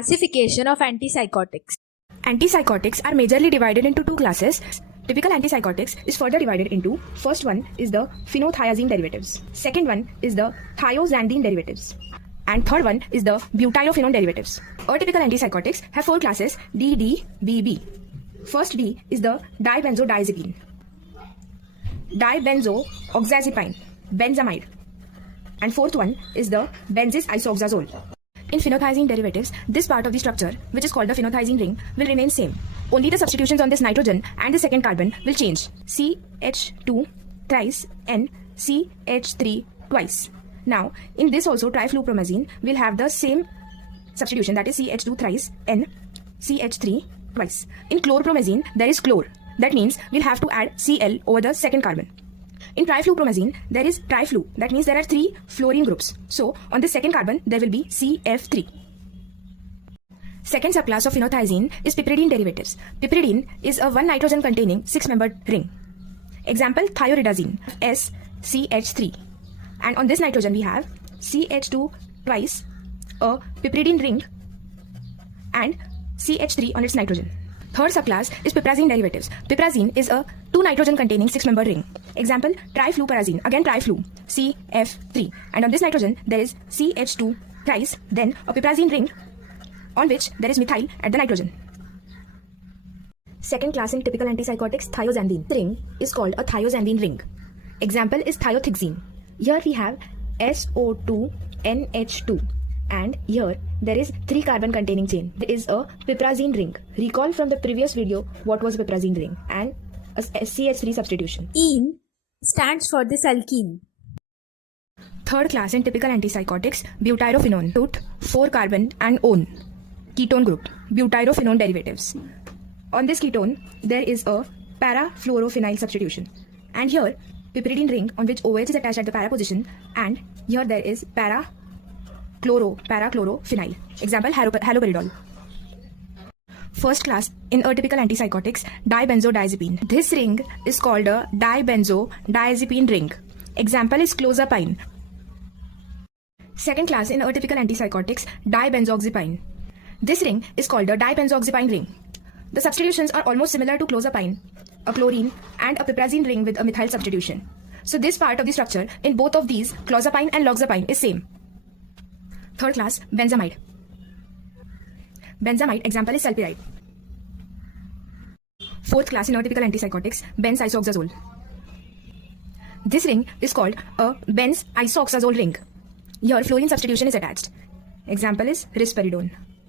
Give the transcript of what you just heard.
Classification of antipsychotics. Antipsychotics are majorly divided into two classes. Typical antipsychotics is further divided into: first one is the phenothiazine derivatives, second one is the thiazolidine derivatives, and third one is the butyrophenone derivatives. Atypical antipsychotics have four classes: D, D, B, B. First D is the dibenzodiazepine, dibenzooxazepine, benzamide, and fourth one is the benzis isoxazole. In phenothiazine derivatives, this part of the structure, which is called the phenothiazine ring, will remain same. Only the substitutions on this nitrogen and the second carbon will change. CH2 thrice N CH3 twice. Now, in this also triflupromazine will have the same substitution, that is CH2 thrice N CH3 twice. In chlorpromazine, there is chlor. That means we'll have to add Cl over the second carbon. In triflupromazine, there is triflu. That means there are three fluorine groups. So, on the second carbon, there will be CF3. Second subclass of phenothiazine is piperidine derivatives. Piperidine is a one nitrogen containing six-membered ring. Example, thioridazine, SCH3. And on this nitrogen, we have CH2 twice, a piperidine ring, and CH3 on its nitrogen. Third subclass is piperazine derivatives. Piperazine is a two nitrogen containing six-membered ring. Example, trifluperazine, again triflu, CF3. And on this nitrogen, there is CH2 thrice, then a piperazine ring on which there is methyl at the nitrogen. Second class in typical antipsychotics, thiazolidine. The ring is called a thiazolidine ring. Example is thiothiazine. Here we have SO2NH2. And here there is 3 carbon containing chain. There is a piperazine ring. Recall from the previous video what was a piperazine ring and a CH3 substitution. Ene stands for this alkene. Third class in typical antipsychotics, butyrophenone. 4 carbon and one ketone group, butyrophenone derivatives. On this ketone there is a parafluorophenyl substitution, and here piperidine ring on which OH is attached at the para position, and here there is parachlorophenyl. Example, haloperidol. First class in atypical antipsychotics, dibenzodiazepine. This ring is called a dibenzodiazepine ring. Example is clozapine. Second class in atypical antipsychotics, dibenzoxazepine. This ring is called a dibenzoxazepine ring. The substitutions are almost similar to clozapine, a chlorine, and a piperazine ring with a methyl substitution. So this part of the structure in both of these, clozapine and loxapine, is same. Third class, benzamide. Benzamide, example is sulpiride. Fourth class in atypical antipsychotics, benz isoxazole. This ring is called a benz isoxazole ring. Here fluorine substitution is attached. Example is risperidone.